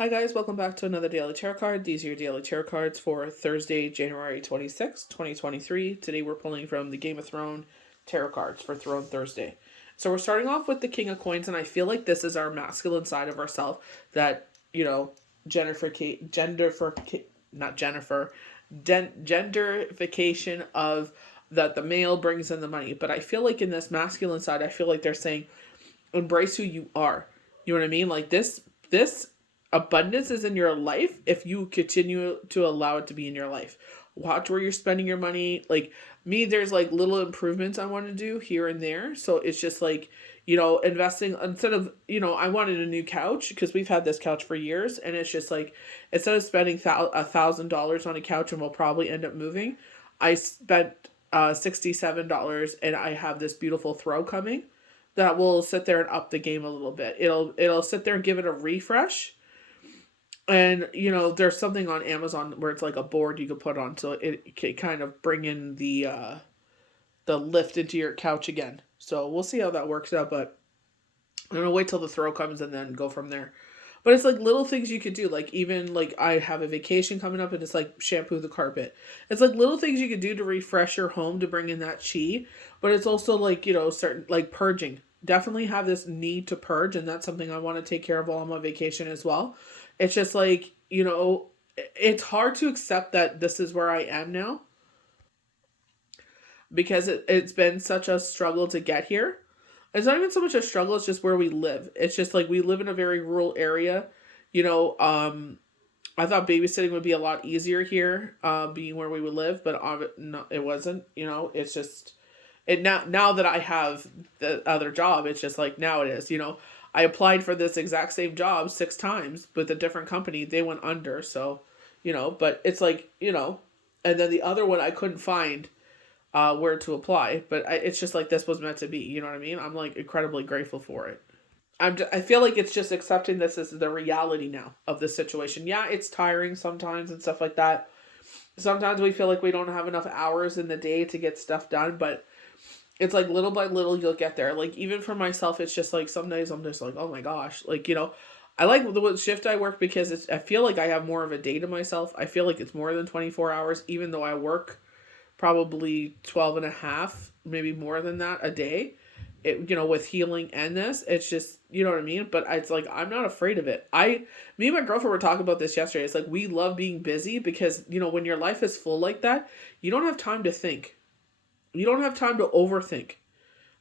Hi guys, welcome back to another daily tarot card. These are your daily tarot cards for Thursday, January 26th, 2023. Today we're pulling from the Game of Thrones tarot cards for Throne Thursday. So we're starting off with the King of Coins, and I feel like this is our masculine side of ourselves that, genderification of that the male brings in the money. But I feel like in this masculine side, I feel like they're saying embrace who you are. You know what I mean? Like this abundance is in your life if you continue to allow it to be in your life. Watch where you're spending your money. Like me, there's like little improvements I want to do here and there. So it's just like, investing instead of, I wanted a new couch because we've had this couch for years. And it's just like, instead of spending $1,000 on a couch and we'll probably end up moving, I spent $67 and I have this beautiful throw coming that will sit there and up the game a little bit. It'll sit there and give it a refresh. And there's something on Amazon where it's like a board you could put on, so it can kind of bring in the lift into your couch again. So we'll see how that works out, but I'm gonna wait till the throw comes and then go from there. But it's like little things you could do, like even like I have a vacation coming up and it's like shampoo the carpet. It's like little things you could do to refresh your home to bring in that chi, but it's also like certain like purging. Definitely have this need to purge, and that's something I want to take care of while I'm on vacation as well. It's just like it's hard to accept that this is where I am now because it's been such a struggle to get here. It's not even so much a struggle, it's just where we live. It's just like we live in a very rural area. You know, I thought babysitting would be a lot easier here, being where we would live, but no, it wasn't. It's just now that I have the other job, it's just like now it is. I applied for this exact same job 6 times with a different company. They went under, so but it's like and then the other one I couldn't find where to apply, but it's just like this was meant to be. You know what I mean? I'm like incredibly grateful for it. I feel like it's just accepting this as the reality now of the situation. Yeah, it's tiring sometimes and stuff like that. Sometimes we feel like we don't have enough hours in the day to get stuff done, but it's like little by little you'll get there. Like even for myself, it's just like some days I'm just like, oh my gosh, like I like the shift I work because I feel like I have more of a day to myself. I feel like it's more than 24 hours, even though I work probably 12 and a half, maybe more than that a day. With healing and this, it's just, you know what I mean? But it's like, I'm not afraid of it. Me and my girlfriend were talking about this yesterday. It's like, we love being busy because, when your life is full like that, you don't have time to think. You don't have time to overthink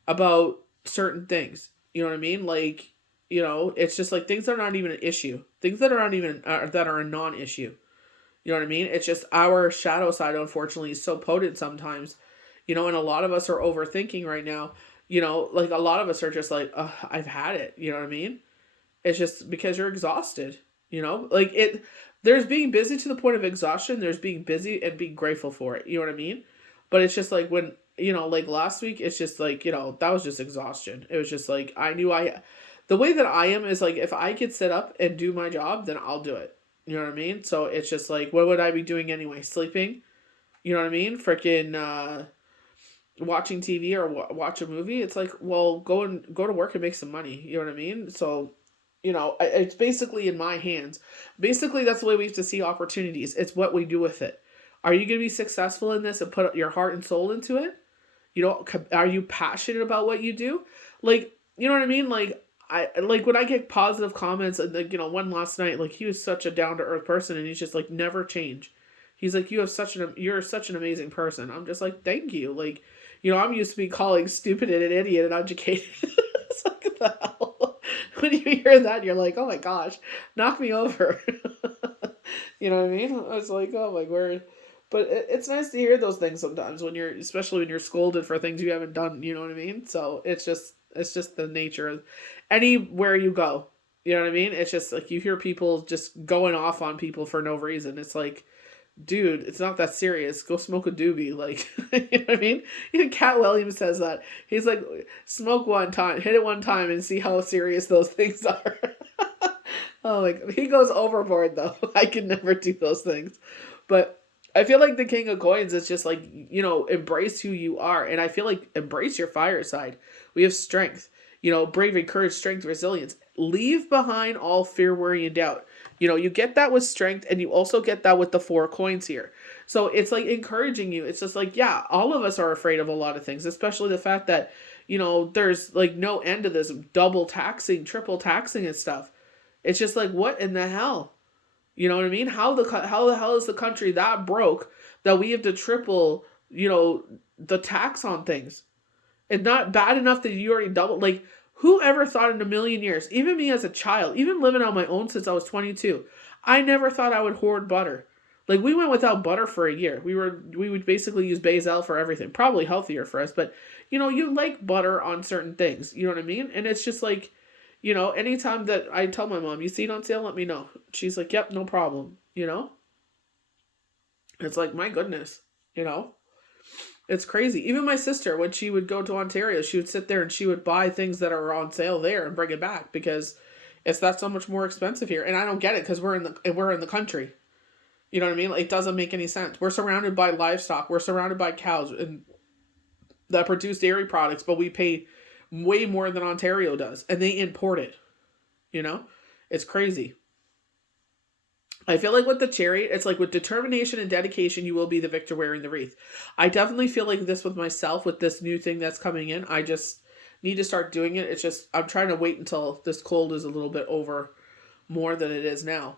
about certain things. You know what I mean? Like, it's just like things that are not even an issue. Things that are not even, that are a non-issue. You know what I mean? It's just our shadow side, unfortunately, is so potent sometimes, and a lot of us are overthinking right now. Like a lot of us are just like, I've had it. You know what I mean? It's just because you're exhausted, like there's being busy to the point of exhaustion. There's being busy and being grateful for it. You know what I mean? But it's just like when, like last week, it's just like, that was just exhaustion. It was just like, the way that I am is like, if I could sit up and do my job, then I'll do it. You know what I mean? So it's just like, what would I be doing anyway? Sleeping? You know what I mean? Freaking watching TV or watch a movie. It's like, well, go to work and make some money. You know what I mean? So, it's basically in my hands. Basically, that's the way we have to see opportunities. It's what we do with it. Are you going to be successful in this and put your heart and soul into it? Are you passionate about what you do? Like, you know what I mean? Like, I like when I get positive comments, and like, one last night, like he was such a down to earth person, and he's just like never change. He's like, you're such an amazing person. I'm just like, thank you. Like, I'm used to be calling stupid and an idiot and uneducated. It's like the hell. When you hear that, you're like, oh my gosh, knock me over. You know what I mean? I was like, oh my word. But it's nice to hear those things sometimes especially when you're scolded for things you haven't done. You know what I mean? So it's just the nature of anywhere you go. You know what I mean? It's just like you hear people just going off on people for no reason. It's like, dude, it's not that serious. Go smoke a doobie. Like, you know what I mean? Even Cat Williams says that. He's like, smoke one time, hit it one time and see how serious those things are. Oh, like, he goes overboard though. I can never do those things. But I feel like the King of Coins is just like, embrace who you are. And I feel like embrace your fire side. We have strength. bravery, courage, strength, resilience. Leave behind all fear, worry, and doubt. You get that with strength, and you also get that with the 4 coins here. So it's like encouraging you. It's just like, yeah, all of us are afraid of a lot of things, especially the fact that, there's like no end to this double taxing, triple taxing and stuff. It's just like, what in the hell? You know what I mean? How the hell is the country that broke that we have to triple, the tax on things? It's not bad enough that you already doubled. Like, who ever thought in a million years, even me as a child, even living on my own since I was 22, I never thought I would hoard butter. Like, we went without butter for a year. We would basically use Basil for everything. Probably healthier for us, but you like butter on certain things. You know what I mean? And it's just like, anytime that I tell my mom, you see it on sale, let me know. She's like, yep, no problem. It's like, my goodness, it's crazy. Even my sister, when she would go to Ontario, she would sit there and she would buy things that are on sale there and bring it back because it's that so much more expensive here. And I don't get it because we're in the country. You know what I mean? Like, it doesn't make any sense. We're surrounded by livestock. We're surrounded by cows and that produce dairy products, but we pay way more than Ontario does, and they import it. It's crazy. I feel like with the Chariot, it's like with determination and dedication, you will be the victor wearing the wreath. I definitely feel like this with myself, with this new thing that's coming in. I just need to start doing it. It's just, I'm trying to wait until this cold is a little bit over more than it is now.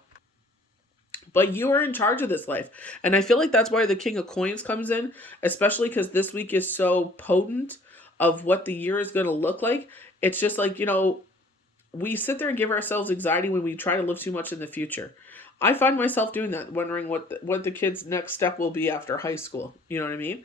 But you are in charge of this life. And I feel like that's why the King of Coins comes in, especially because this week is so potent of what the year is going to look like. It's just like, we sit there and give ourselves anxiety when we try to live too much in the future. I find myself doing that, wondering what the kid's next step will be after high school. You know what I mean?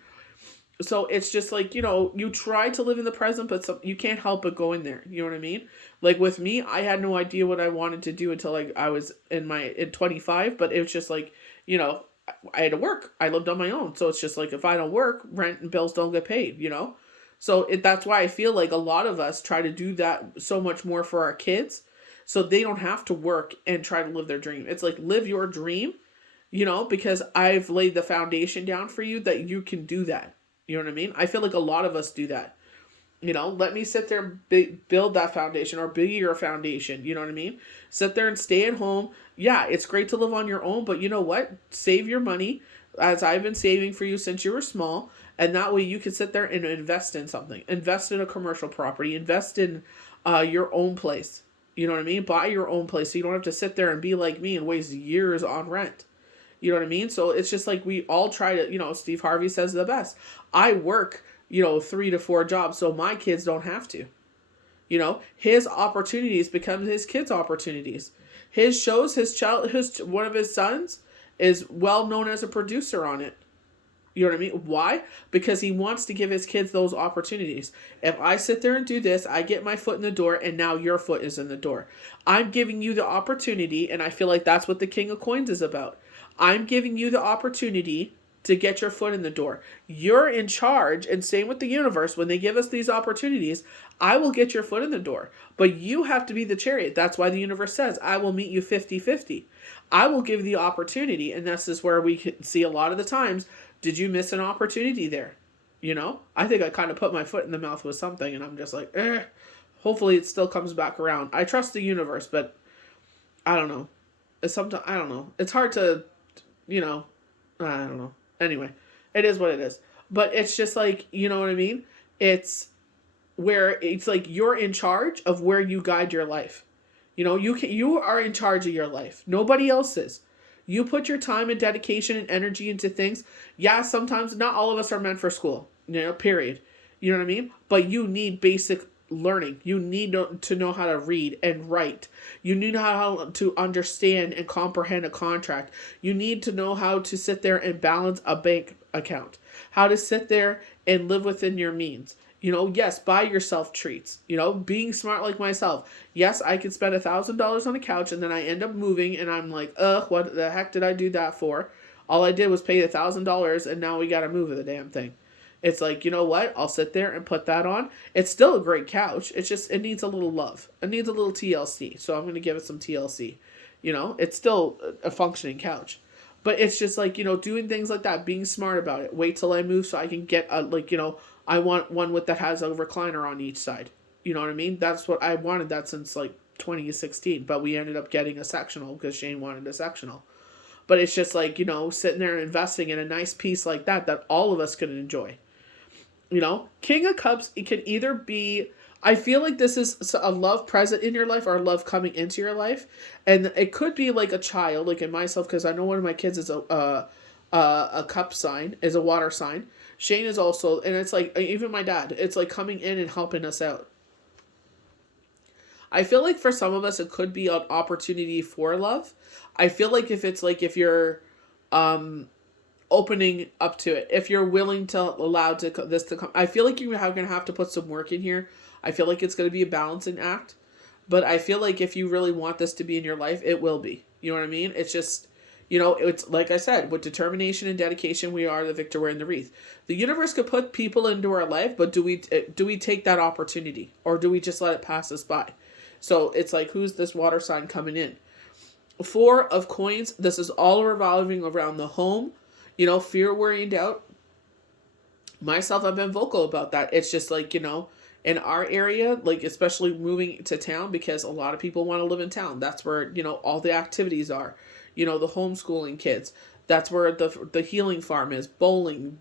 So it's just like, you try to live in the present, but you can't help but go in there. You know what I mean? Like with me, I had no idea what I wanted to do until I was in 25, but it was just like, I had to work. I lived on my own. So it's just like, if I don't work, rent and bills don't get paid, So that's why I feel like a lot of us try to do that so much more for our kids so they don't have to work and try to live their dream. It's like, live your dream, because I've laid the foundation down for you that you can do that. You know what I mean? I feel like a lot of us do that. Let me sit there and build that foundation or build your foundation. You know what I mean? Sit there and stay at home. Yeah, it's great to live on your own, but you know what? Save your money, as I've been saving for you since you were small. And that way you can sit there and invest in something. Invest in a commercial property. Invest in your own place. You know what I mean? Buy your own place so you don't have to sit there and be like me and waste years on rent. You know what I mean? So it's just like we all try to, Steve Harvey says the best. I work, 3 to 4 jobs so my kids don't have to. His opportunities become his kids' opportunities. His shows, one of his sons is well known as a producer on it. You know what I mean? Why? Because he wants to give his kids those opportunities. If I sit there and do this, I get my foot in the door, and now your foot is in the door. I'm giving you the opportunity, and I feel like that's what the King of Coins is about. I'm giving you the opportunity to get your foot in the door. You're in charge, and same with the universe. When they give us these opportunities, I will get your foot in the door. But you have to be the chariot. That's why the universe says, I will meet you 50-50. I will give the opportunity, and this is where we can see a lot of the times, did you miss an opportunity there? I think I kind of put my foot in the mouth with something, and I'm just like, hopefully it still comes back around. I trust the universe, but I don't know. I don't know. It's hard to, I don't know. Anyway, it is what it is. But it's just like, you know what I mean? It's where it's like you're in charge of where you guide your life. You are in charge of your life. Nobody else is. You put your time and dedication and energy into things. Yeah, sometimes not all of us are meant for school, period. You know what I mean? But you need basic learning. You need to know how to read and write. You need how to understand and comprehend a contract. You need to know how to sit there and balance a bank account. How to sit there and live within your means. Yes, buy yourself treats. Being smart like myself. Yes, I could spend $1,000 on a couch and then I end up moving and I'm like, what the heck did I do that for? All I did was pay $1,000 and now we got to move the damn thing. It's like, you know what? I'll sit there and put that on. It's still a great couch. It's just, it needs a little love. It needs a little TLC. So I'm going to give it some TLC. It's still a functioning couch. But it's just like, doing things like that, being smart about it. Wait till I move so I can get I want one that has a recliner on each side. You know what I mean? That's what I wanted that since like 2016, but we ended up getting a sectional because Shane wanted a sectional. But it's just like, sitting there and investing in a nice piece like that all of us can enjoy. King of Cups, it can either be, I feel like this is a love present in your life or a love coming into your life. And it could be like a child, like in myself, because I know one of my kids is a cup sign, is a water sign. Shane is also, and it's like, even my dad, it's like coming in and helping us out. I feel like for some of us, it could be an opportunity for love. I feel like if you're opening up to it, if you're willing to allow this to come, I feel like you're going to have to put some work in here. I feel like it's going to be a balancing act, but I feel like if you really want this to be in your life, it will be. You know what I mean? It's just, it's like I said, with determination and dedication, we are the victor wearing the wreath. The universe could put people into our life, but do we take that opportunity, or do we just let it pass us by? So it's like, who's this water sign coming in? 4 of coins. This is all revolving around the home. Fear, worry, and doubt. Myself, I've been vocal about that. It's just like, in our area, like especially moving to town, because a lot of people want to live in town. That's where, all the activities are. The homeschooling kids. That's where the healing farm is, bowling,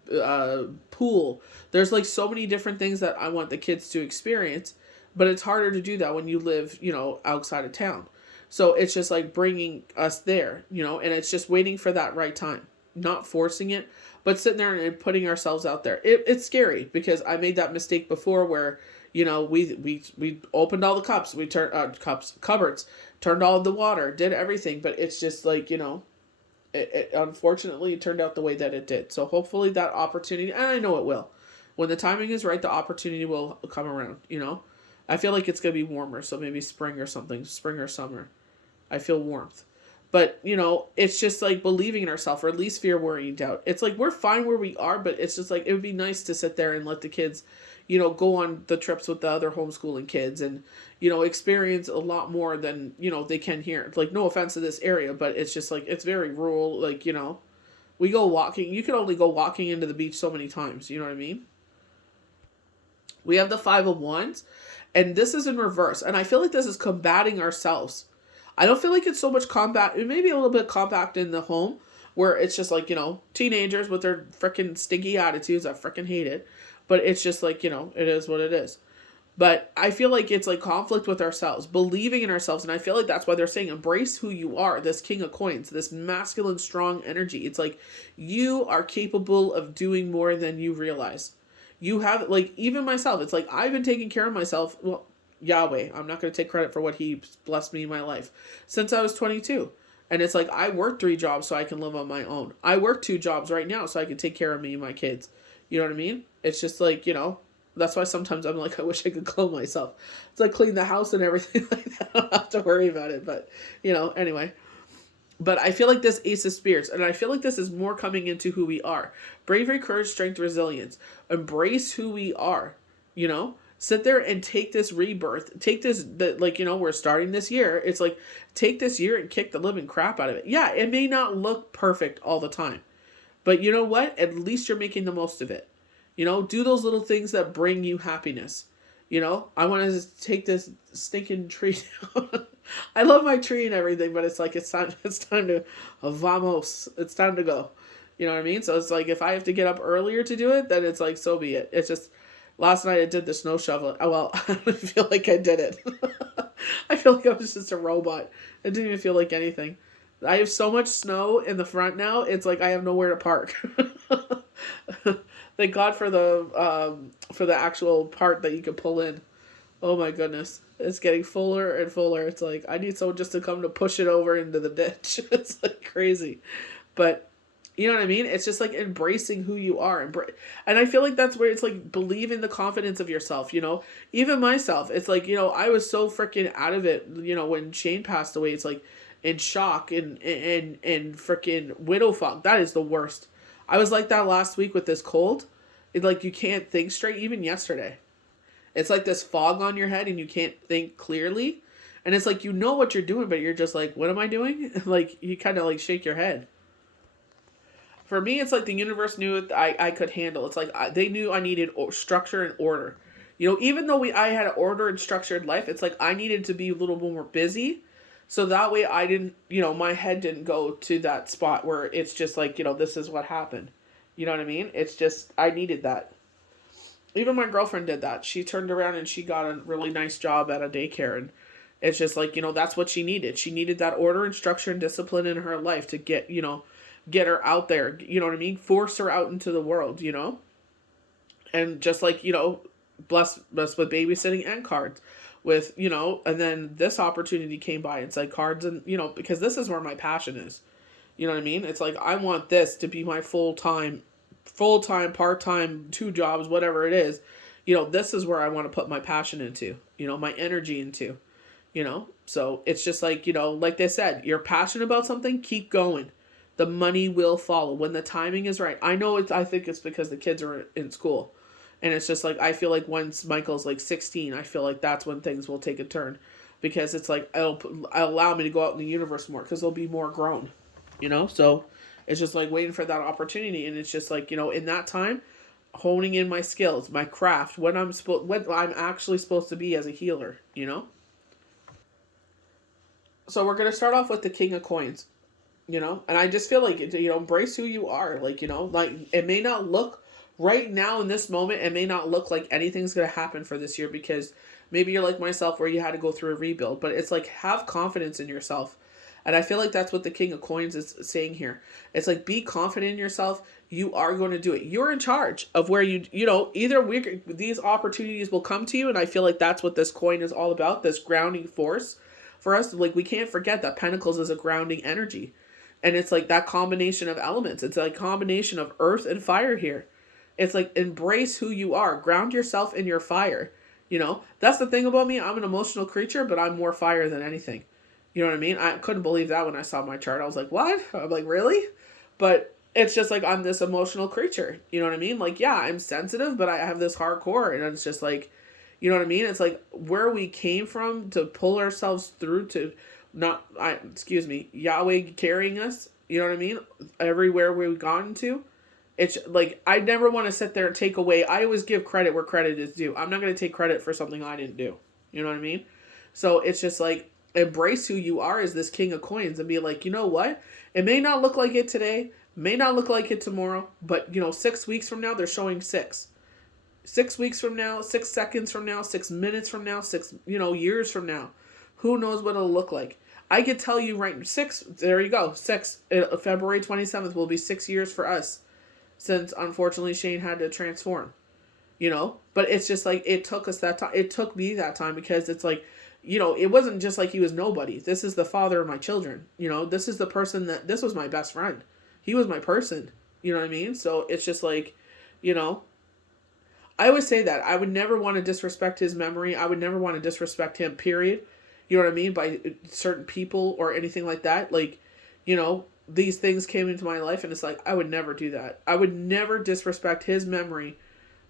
pool. There's like so many different things that I want the kids to experience, but it's harder to do that when you live, outside of town. So it's just like bringing us there, and it's just waiting for that right time, not forcing it, but sitting there and putting ourselves out there. It's scary because I made that mistake before where, we opened all the cups, we turned cupboards, turned all the water, did everything, but it's just like, it unfortunately it turned out the way that it did. So hopefully that opportunity, and I know it will, when the timing is right, the opportunity will come around. I feel like it's going to be warmer, so maybe spring or something, spring or summer. I feel warmth. But, it's just like believing in ourselves, or at least fear, worry, and doubt. It's like we're fine where we are, but it's just like it would be nice to sit there and let the kids, go on the trips with the other homeschooling kids and, experience a lot more than, they can here. Like, no offense to this area, but it's just like, it's very rural. Like, we go walking. You can only go walking into the beach so many times. You know what I mean? We have the 5 of Wands. And this is in reverse. And I feel like this is combating ourselves. I don't feel like it's so much combat. It may be a little bit compact in the home where it's just like, teenagers with their freaking stinky attitudes. I freaking hate it. But it's just like, it is what it is. But I feel like it's like conflict with ourselves, believing in ourselves. And I feel like that's why they're saying embrace who you are, this King of Coins, this masculine, strong energy. It's like you are capable of doing more than you realize. You have, like, even myself, it's like I've been taking care of myself. Well, Yahweh, I'm not going to take credit for what he blessed me in my life since I was 22. And it's like I work 3 jobs so I can live on my own. I work 2 jobs right now so I can take care of me and my kids. You know what I mean? It's just like, that's why sometimes I'm like, I wish I could clone myself. It's like clean the house and everything like that. I don't have to worry about it. But, anyway. But I feel like this Ace of Spears, and I feel like this is more coming into who we are. Bravery, courage, strength, resilience. Embrace who we are, Sit there and take this rebirth. Take this, we're starting this year. It's like, take this year and kick the living crap out of it. Yeah, it may not look perfect all the time. But you know what? At least you're making the most of it. Do those little things that bring you happiness. I want to take this stinking tree down. I love my tree and everything, but it's like, it's time to, vamos. It's time to go. You know what I mean? So it's like, if I have to get up earlier to do it, then it's like, so be it. It's just, last night I did the snow shovel. Oh, well, I don't feel like I did it. I feel like I was just a robot. It didn't even feel like anything. I have so much snow in the front now, it's like I have nowhere to park. Thank God for the actual part that you can pull in. Oh my goodness. It's getting fuller and fuller. It's like, I need someone just to come to push it over into the ditch. It's like crazy. But, you know what I mean? It's just like embracing who you are. And I feel like that's where it's like, believe in the confidence of yourself, Even myself, it's like, I was so freaking out of it, when Shane passed away. It's like, in shock and freaking widow fog. That is the worst. I was like that last week with this cold. It's like you can't think straight, even yesterday. It's like this fog on your head and you can't think clearly. And it's like, what you're doing, but you're just like, what am I doing? Like, you kind of like shake your head. For me, it's like the universe knew I could handle. It's like they knew I needed structure and order. You know, even though I had an ordered, structured life, it's like I needed to be a little more busy. So that way I didn't, my head didn't go to that spot where it's just like, this is what happened. You know what I mean? It's just, I needed that. Even my girlfriend did that. She turned around and she got a really nice job at a daycare. And it's just like, that's what she needed. She needed that order and structure and discipline in her life to get her out there. You know what I mean? Force her out into the world, And just like, bless us with babysitting and cards with, and then this opportunity came by. It's like cards and, because this is where my passion is. You know what I mean? It's like, I want this to be my full-time, part-time, 2 jobs, whatever it is. This is where I want to put my passion into, my energy into, So it's just like, like they said, you're passionate about something, keep going. The money will follow when the timing is right. I think it's because the kids are in school. And it's just like, I feel like once Michael's like 16, I feel like that's when things will take a turn. Because it's like, it'll allow me to go out in the universe more because they'll be more grown, So it's just like waiting for that opportunity. And it's just like, in that time, honing in my skills, my craft, what I'm actually supposed to be as a healer, So we're going to start off with the King of Coins, And I just feel like, embrace who you are. Like, like it may not look right now in this moment, it may not look like anything's going to happen for this year because maybe you're like myself where you had to go through a rebuild, but it's like have confidence in yourself. And I feel like that's what the King of Coins is saying here. It's like be confident in yourself. You are going to do it. You're in charge of where either these opportunities will come to you, and I feel like that's what this coin is all about, this grounding force for us. Like we can't forget that Pentacles is a grounding energy. And it's like that combination of elements. It's a combination of earth and fire here. It's like embrace who you are. Ground yourself in your fire. That's the thing about me. I'm an emotional creature, but I'm more fire than anything. You know what I mean? I couldn't believe that when I saw my chart. I was like, what? I'm like, really? But it's just like I'm this emotional creature. You know what I mean? Like, yeah, I'm sensitive, but I have this hardcore. And it's just like, you know what I mean? It's like where we came from to pull ourselves through to Yahweh carrying us. You know what I mean? Everywhere we've gone to. It's like, I never want to sit there and take away. I always give credit where credit is due. I'm not going to take credit for something I didn't do. You know what I mean? So it's just like, embrace who you are as this King of Coins and be like, you know what? It may not look like it today, may not look like it tomorrow, but 6 weeks from now, they're showing 6. 6 weeks from now, 6 seconds from now, 6 minutes from now, 6, years from now. Who knows what it'll look like? I could tell you right, 6, there you go, 6, February 27th will be 6 years for us. Since, unfortunately, Shane had to transform, But it's just like, it took us that time. It took me that time because it's like, it wasn't just like he was nobody. This is the father of my children. This is the person this was my best friend. He was my person. You know what I mean? So it's just like, I always say that. I would never want to disrespect his memory. I would never want to disrespect him, period. You know what I mean? By certain people or anything like that. Like, these things came into my life and it's like, I would never do that. I would never disrespect his memory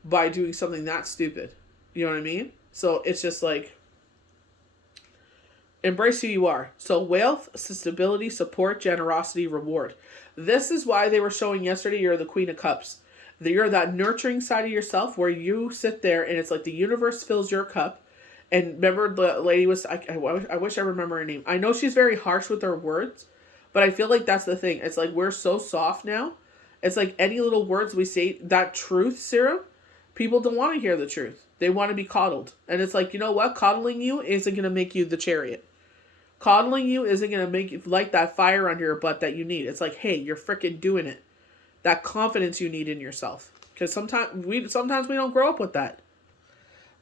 by doing something that stupid. You know what I mean? So it's just like, embrace who you are. So wealth, stability, support, generosity, reward. This is why they were showing yesterday you're the Queen of Cups. You're that nurturing side of yourself where you sit there and it's like the universe fills your cup. And remember the lady was, I wish I remember her name. I know she's very harsh with her words, but I feel like that's the thing. It's like we're so soft now. It's like any little words we say, that truth serum, people don't want to hear the truth. They want to be coddled. And it's like, you know what? Coddling you isn't going to make you the chariot. Coddling you isn't going to make you like that fire under your butt that you need. It's like, hey, you're freaking doing it. That confidence you need in yourself. Because sometimes we don't grow up with that.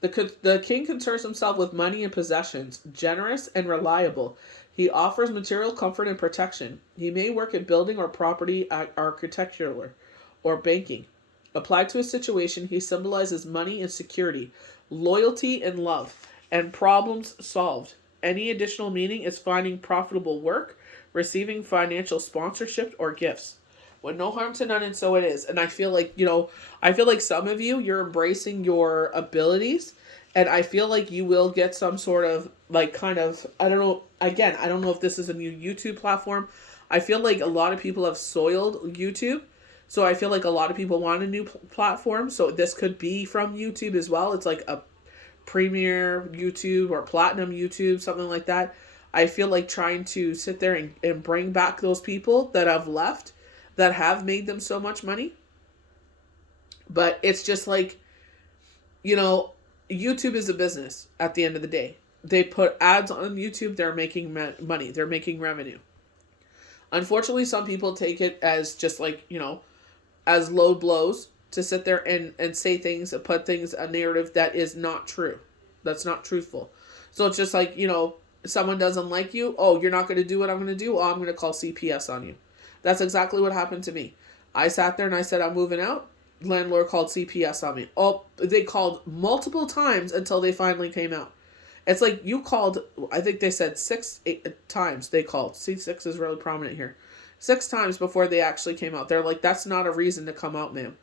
The king concerns himself with money and possessions, generous and reliable. He offers material comfort and protection. He may work at building or property architecture or banking. Applied to a situation, he symbolizes money and security, loyalty and love, and problems solved. Any additional meaning is finding profitable work, receiving financial sponsorship or gifts. With no harm to none, and so it is. And I feel like, some of you're embracing your abilities, and I feel like you will get some sort of, I don't know, again, I don't know if this is a new YouTube platform. I feel like a lot of people have soiled YouTube, so I feel like a lot of people want a new platform, so this could be from YouTube as well. It's like premier YouTube or platinum YouTube, something like that. I feel like trying to sit there and bring back those people that have left that have made them so much money. But it's just like, you know, YouTube is a business at the end of the day. They put ads on YouTube, they're making money, they're making revenue. Unfortunately, some people take it as just like, you know, as low blows to sit there and say things and put things, a narrative that is not true. That's not truthful. So it's just like, you know, someone doesn't like you. Oh, you're not going to do what I'm going to do? Oh, I'm going to call CPS on you. That's exactly what happened to me. I sat there and I said, I'm moving out. Landlord called CPS on me. Oh, they called multiple times until they finally came out. It's like you called, I think they said 8 times they called. See, 6 is really prominent here. 6 times before they actually came out. They're like, that's not a reason to come out, ma'am.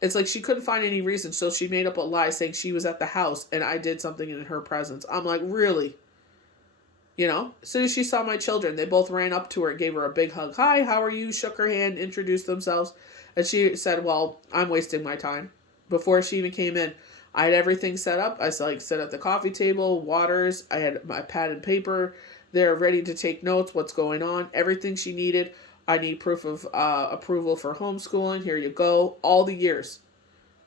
It's like she couldn't find any reason, so she made up a lie saying she was at the house and I did something in her presence. I'm like, really? You know? As soon as she saw my children, they both ran up to her, gave her a big hug. Hi, how are you? Shook her hand, introduced themselves. And she said, well, I'm wasting my time. Before she even came in, I had everything set up. I like set at the coffee table, waters. I had my pad and paper. They're ready to take notes, what's going on, everything she needed. I need proof of approval for homeschooling. Here you go. All the years.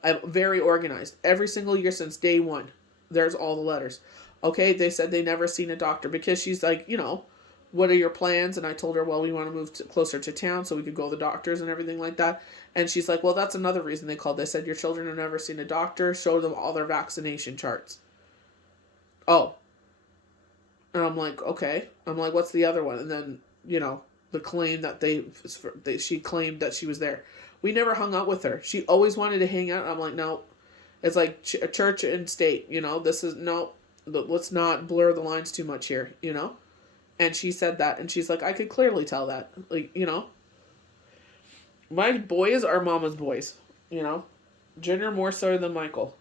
I'm very organized. Every single year since day one. There's all the letters. Okay, they said they never seen a doctor because she's like, you know, what are your plans? And I told her, well, we want to move closer to town so we could go to the doctors and everything like that. And she's like, well, that's another reason they called. They said, your children have never seen a doctor. Show them all their vaccination charts. Oh. And I'm like, okay. I'm like, what's the other one? And then, you know, the claim that she claimed that she was there. We never hung out with her. She always wanted to hang out. I'm like, no. It's like church and state, you know. This is, no. Let's not blur the lines too much here, you know. And she said that, and she's like, I could clearly tell that. Like, you know. My boys are mama's boys, you know. Junior more so than Michael.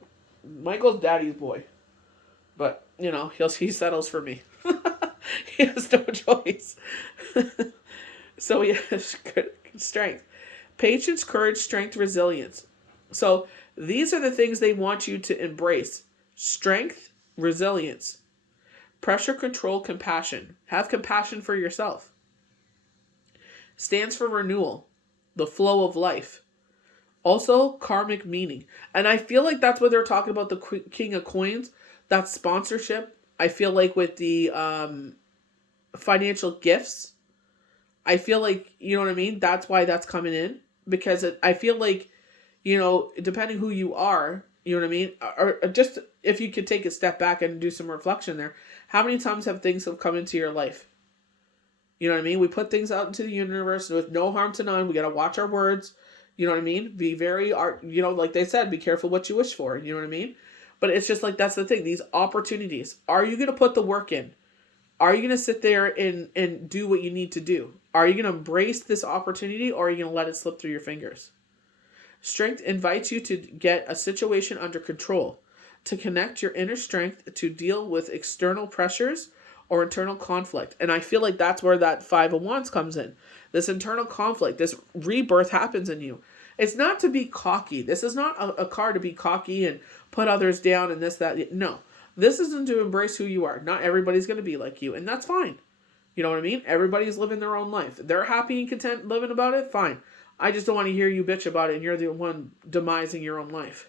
Michael's daddy's boy. But, you know, he settles for me. He has no choice. So he has good strength. Patience, courage, strength, resilience. So these are the things they want you to embrace. Strength, resilience. Pressure, control, compassion. Have compassion for yourself. Stands for renewal. The flow of life. Also, karmic meaning. And I feel like that's what they're talking about, the King of Coins. That's sponsorship. I feel like with the financial gifts, I feel like, you know what I mean? That's why that's coming in. Because I feel like, you know, depending who you are, you know what I mean? Or just if you could take a step back and do some reflection there. How many times have things come into your life? You know what I mean? We put things out into the universe with no harm to none. We got to watch our words. You know what I mean? Be very, you know, like they said, be careful what you wish for. You know what I mean? But it's just like, that's the thing. These opportunities. Are you going to put the work in? Are you going to sit there and do what you need to do? Are you going to embrace this opportunity, or are you going to let it slip through your fingers? Strength invites you to get a situation under control, to connect your inner strength to deal with external pressures or internal conflict. And I feel like that's where that 5 of Wands comes in. This internal conflict, this rebirth happens in you. It's not to be cocky. This is not a card to be cocky and put others down and this, that. No. This isn't to embrace who you are. Not everybody's going to be like you, and that's fine. You know what I mean? Everybody's living their own life. They're happy and content living about it, fine. I just don't want to hear you bitch about it and you're the one demising your own life.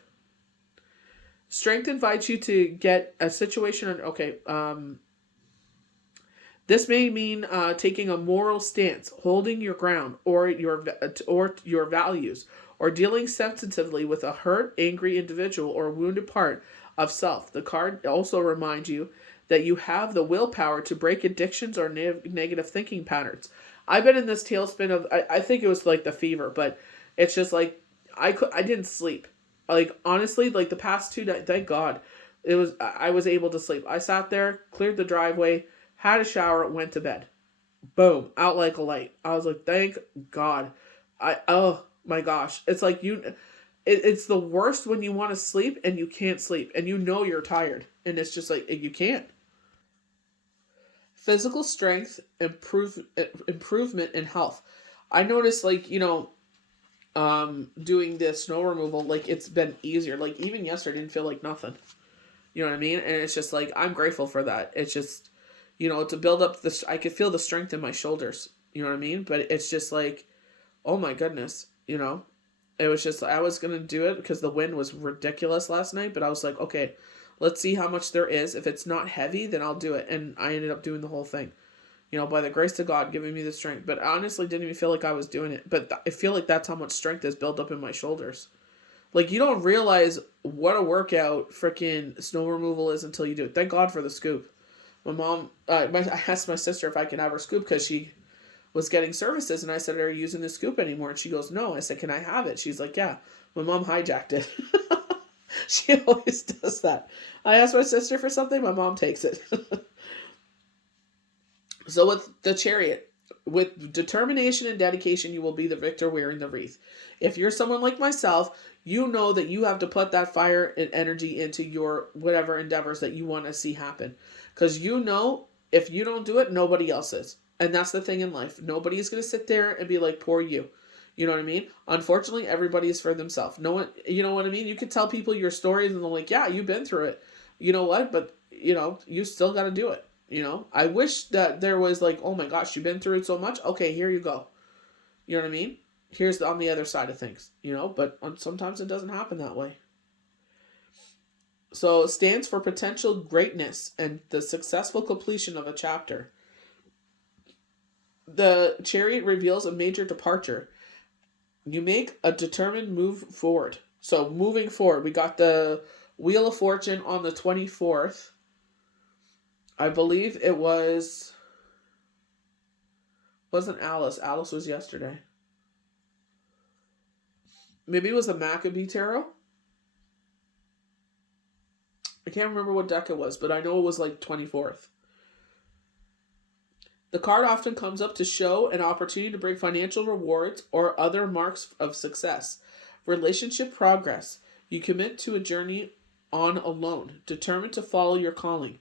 Strength invites you to get a situation. This may mean taking a moral stance, holding your ground, or your values, or dealing sensitively with a hurt, angry individual or wounded part of self. The card also reminds you that you have the willpower to break addictions or negative thinking patterns. I've been in this tailspin of, I think it was like the fever, but it's just like, I didn't sleep. Like, honestly, like the past 2 days, thank God, I was able to sleep. I sat there, cleared the driveway, had a shower, went to bed. Boom, out like a light. I was like, thank God. Oh my gosh. It's like it's the worst when you want to sleep and you can't sleep and you know you're tired. And it's just like, you can't. Physical strength, improvement in health. I noticed, like, you know, doing the snow removal, like, it's been easier. Like, even yesterday, I didn't feel like nothing. You know what I mean? And it's just like, I'm grateful for that. It's just, to build up this, I could feel the strength in my shoulders. You know what I mean? But it's just like, oh my goodness, it was just, I was going to do it because the wind was ridiculous last night, but I was like, okay, let's see how much there is. If it's not heavy, then I'll do it. And I ended up doing the whole thing, by the grace of God giving me the strength. But I honestly didn't even feel like I was doing it. But I feel like that's how much strength is built up in my shoulders. Like, you don't realize what a workout freaking snow removal is until you do it. Thank God for the scoop. My mom, I asked my sister if I can have her scoop because she was getting services, and I said, are you using the scoop anymore? And she goes, no. I said, can I have it? She's like, yeah. My mom hijacked it. She always does that. I asked my sister for something, my mom takes it. So with the Chariot, with determination and dedication, you will be the victor wearing the wreath. If you're someone like myself, you know that you have to put that fire and energy into your whatever endeavors that you want to see happen. Because if you don't do it, nobody else is. And that's the thing in life. Nobody's going to sit there and be like, poor you. You know what I mean? Unfortunately, everybody is for themselves. No one, you know what I mean? You can tell people your stories and they're like, yeah, you've been through it. You know what? But, you still got to do it. I wish that there was like, oh my gosh, you've been through it so much. Okay, here you go. You know what I mean? Here's on the other side of things, but sometimes it doesn't happen that way. So it stands for potential greatness and the successful completion of a chapter. The Chariot reveals a major departure. You make a determined move forward. So moving forward, we got the Wheel of Fortune on the 24th. I believe it wasn't Alice. Alice was yesterday. Maybe it was the Maccabee Tarot. I can't remember what deck it was, but I know it was like 24th. The card often comes up to show an opportunity to bring financial rewards or other marks of success. Relationship progress. You commit to a journey on alone, determined to follow your calling.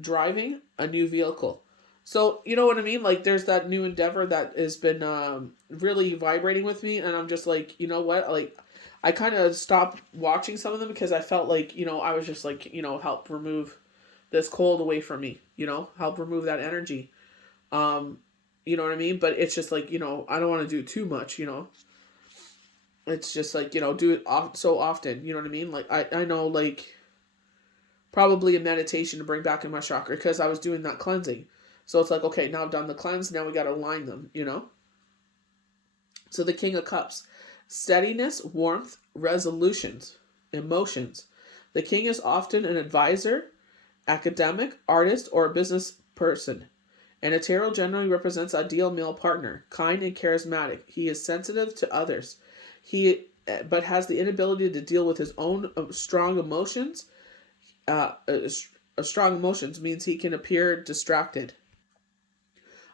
Driving a new vehicle. So, you know what I mean? Like, there's that new endeavor that has been really vibrating with me, and I'm just like, you know what? Like, I kind of stopped watching some of them because I felt like, I was just like, help remove this cold away from me, help remove that energy. You know what I mean? But it's just like, I don't want to do too much, It's just like, do it so often, you know what I mean? Like, I know, like, probably a meditation to bring back in my chakra because I was doing that cleansing. So it's like, okay, now I've done the cleanse, now we got to align them, So the King of Cups. Steadiness, warmth, resolutions, emotions. The King is often an advisor, academic, artist, or a business person. And a tarot generally represents ideal male partner, kind and charismatic. He is sensitive to others. But has the inability to deal with his own strong emotions. Strong emotions means he can appear distracted.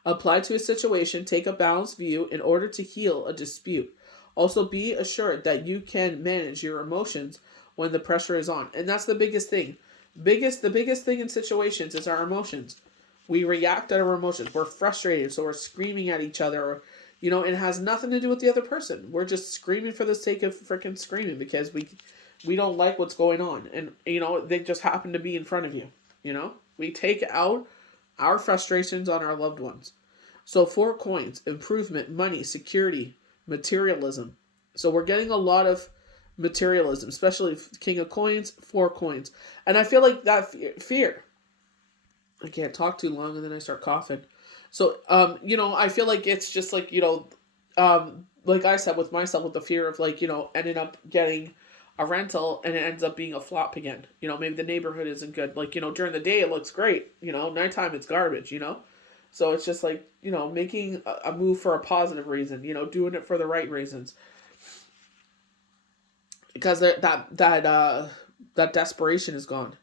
Apply to a situation, take a balanced view in order to heal a dispute. Also, be assured that you can manage your emotions when the pressure is on. And that's the biggest thing. The biggest thing in situations is our emotions. We react to our emotions. We're frustrated, so we're screaming at each other. Or, it has nothing to do with the other person. We're just screaming for the sake of freaking screaming because we don't like what's going on. And, they just happen to be in front of you. We take out our frustrations on our loved ones. So 4 coins, improvement, money, security, materialism. So we're getting a lot of materialism, especially King of Coins, 4 coins. And I feel like that fear. I can't talk too long and then I start coughing. So, I feel like it's just like, like I said with myself, with the fear of like, ending up getting a rental and it ends up being a flop again. Maybe the neighborhood isn't good. Like, during the day it looks great. Nighttime it's garbage, So it's just like, making a move for a positive reason, doing it for the right reasons. Because that desperation is gone.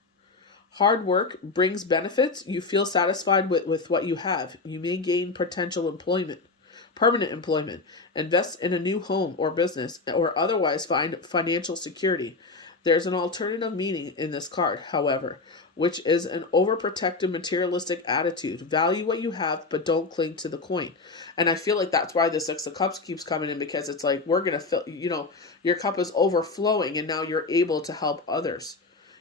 Hard work brings benefits. You feel satisfied with what you have. You may gain permanent employment, invest in a new home or business, or otherwise find financial security. There's an alternative meaning in this card, however, which is an overprotective materialistic attitude. Value what you have, but don't cling to the coin. And I feel like that's why the Six of Cups keeps coming in, because it's like, we're going to fill, your cup is overflowing and now you're able to help others.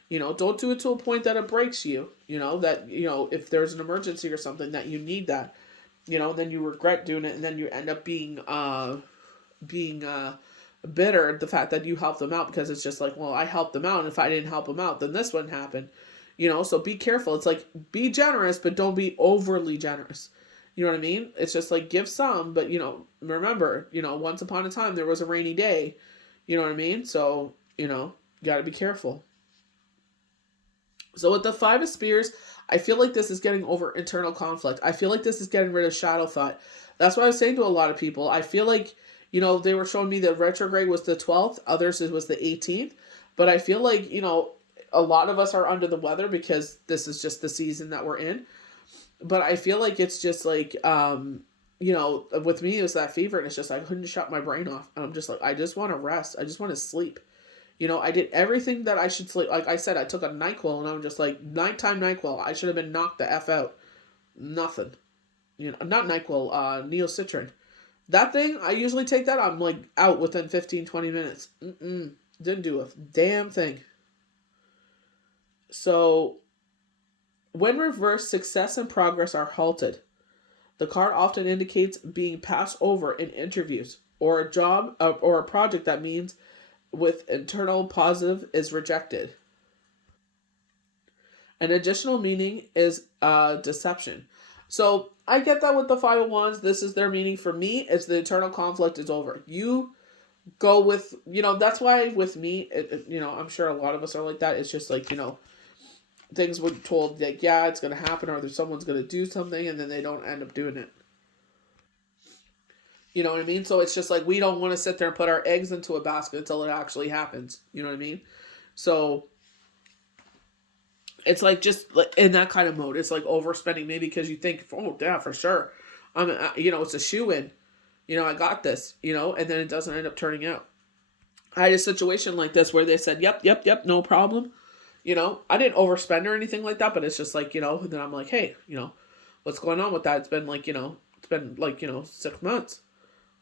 Don't do it to a point that it breaks you. That if there's an emergency or something that you need that. Then you regret doing it, and then you end up being bitter the fact that you helped them out, because it's just like, well, I helped them out, and if I didn't help them out, then this wouldn't happen. So be careful. It's like, be generous, but don't be overly generous. You know what I mean? It's just like, give some, but remember, once upon a time there was a rainy day. You know what I mean? So, you got to be careful. So with the Five of Spears, I feel like this is getting over internal conflict. I feel like this is getting rid of shadow thought. That's what I was saying to a lot of people. I feel like, they were showing me that retrograde was the 12th, others it was the 18th. But I feel like, a lot of us are under the weather because this is just the season that we're in. But I feel like it's just like, with me, it was that fever, and it's just, I couldn't shut my brain off. And I'm just like, I just want to rest. I just want to sleep. I did everything that I should sleep. Like I said, I took a NyQuil, and I'm just like, nighttime NyQuil. I should have been knocked the F out. Nothing. Not NyQuil, Neocitrin. That thing, I usually take that, I'm like out within 15, 20 minutes. Didn't do a damn thing. So, when reversed, success and progress are halted. The card often indicates being passed over in interviews, or a job or a project that means with internal positive is rejected. An additional meaning is deception. So I get that with the Five of Wands. This is their meaning. For me, it's the internal conflict is over. You go with, that's why with me, I'm sure a lot of us are like that. It's just like, things were told that, yeah, it's going to happen, or that someone's going to do something, and then they don't end up doing it. You know what I mean? So it's just like, we don't want to sit there and put our eggs into a basket until it actually happens. You know what I mean? So it's like, just like in that kind of mode. It's like overspending, maybe because you think, oh yeah, for sure, it's a shoe in. I got this. And then it doesn't end up turning out. I had a situation like this where they said, yep, no problem. I didn't overspend or anything like that, but it's just like, then I'm like, hey, what's going on with that? It's been like, 6 months.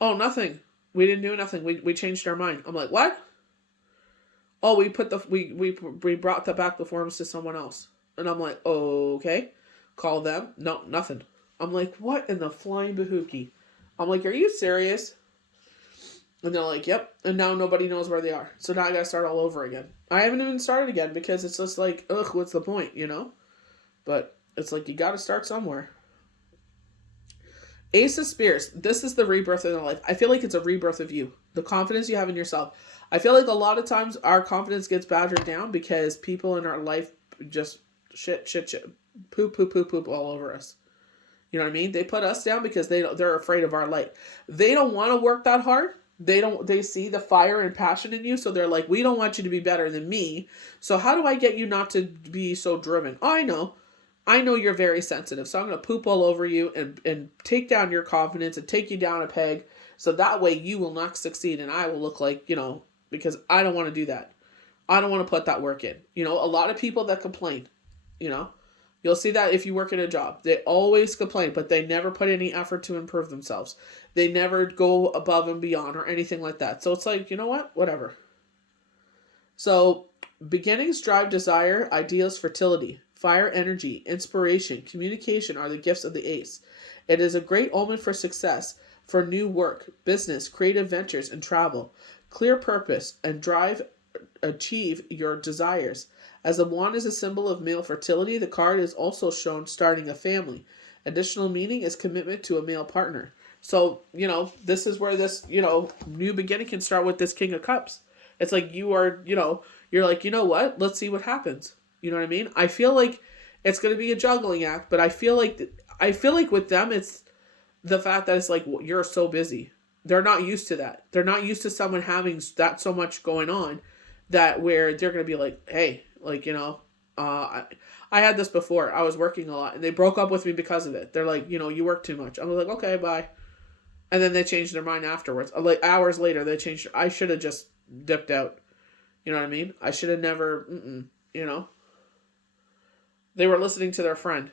Oh, nothing. We didn't do nothing. We changed our mind. I'm like, what? Oh, we brought back the forms to someone else. And I'm like, oh, okay. Call them. No, nothing. I'm like, what in the flying bahookie? I'm like, are you serious? And they're like, yep. And now nobody knows where they are. So now I gotta start all over again. I haven't even started again because it's just like, ugh, what's the point, But it's like, you gotta start somewhere. Ace of Spears. This is the rebirth in their life. I feel like it's a rebirth of you. The confidence you have in yourself. I feel like a lot of times our confidence gets battered down because people in our life just shit, poop all over us. You know what I mean? They put us down because they're afraid of our light. They don't want to work that hard. They see the fire and passion in you, so they're like, we don't want you to be better than me. So how do I get you not to be so driven? Oh, I know you're very sensitive, so I'm going to poop all over you and take down your confidence and take you down a peg, so that way you will not succeed, and I will look like, because I don't want to do that. I don't want to put that work in. A lot of people that complain, you'll see that if you work in a job. They always complain, but they never put any effort to improve themselves. They never go above and beyond or anything like that. So it's like, you know what? Whatever. So, beginnings drive desire, ideals, fertility, fire, energy, inspiration, communication are the gifts of the ace. It is a great omen for success, for new work, business, creative ventures, and travel. Clear purpose and drive achieve your desires. As the wand is a symbol of male fertility, the card is also shown starting a family. Additional meaning is commitment to a male partner. So, this is where this, new beginning can start with this King of Cups. It's like you're like, what? Let's see what happens. You know what I mean? I feel like it's going to be a juggling act, but I feel like with them, it's the fact that it's like, you're so busy. They're not used to that. They're not used to someone having that so much going on that where they're going to be like, hey, like, I had this before. I was working a lot and they broke up with me because of it. They're like, you work too much. I was like, okay, bye. And then they changed their mind afterwards. Like hours later, they changed. I should have just dipped out. You know what I mean? I should have never, They were listening to their friend.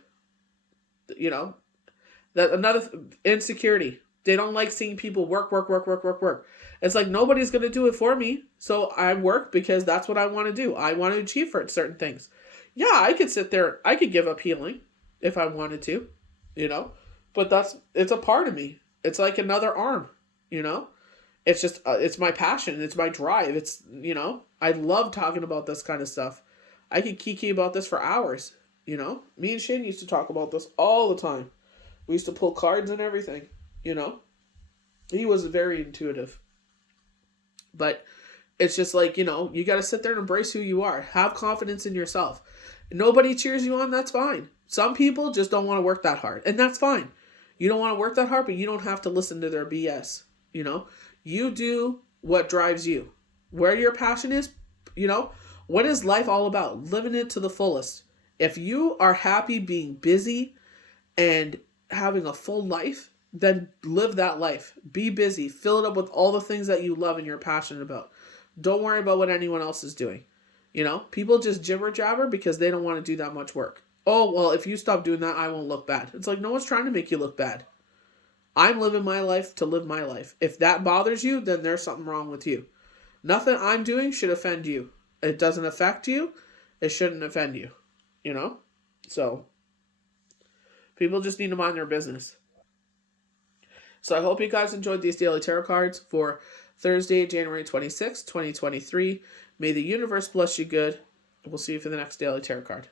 That another insecurity. They don't like seeing people work, work, work, work, work, work. It's like nobody's going to do it for me. So I work because that's what I want to do. I want to achieve for certain things. Yeah, I could sit there. I could give up healing if I wanted to, you know, but it's a part of me. It's like another arm, you know. It's just, it's my passion. It's my drive. It's, you know, I love talking about this kind of stuff. I could kiki about this for hours, you know. Me and Shane used to talk about this all the time. We used to pull cards and everything, you know. He was very intuitive. But it's just like, you know, you got to sit there and embrace who you are. Have confidence in yourself. Nobody cheers you on, that's fine. Some people just don't want to work that hard, and that's fine. You don't want to work that hard, but you don't have to listen to their BS, you know? You do what drives you. Where your passion is, you know? What is life all about? Living it to the fullest. If you are happy being busy and having a full life, then live that life. Be busy. Fill it up with all the things that you love and you're passionate about. Don't worry about what anyone else is doing. You know, people just jibber jabber because they don't want to do that much work. Oh, well, if you stop doing that, I won't look bad. It's like, no one's trying to make you look bad. I'm living my life to live my life. If that bothers you, then there's something wrong with you. Nothing I'm doing should offend you. It doesn't affect you. It shouldn't offend you. You know? So, people just need to mind their business. So I hope you guys enjoyed these daily tarot cards for Thursday, January 26th, 2023. May the universe bless you good. We'll see you for the next daily tarot card.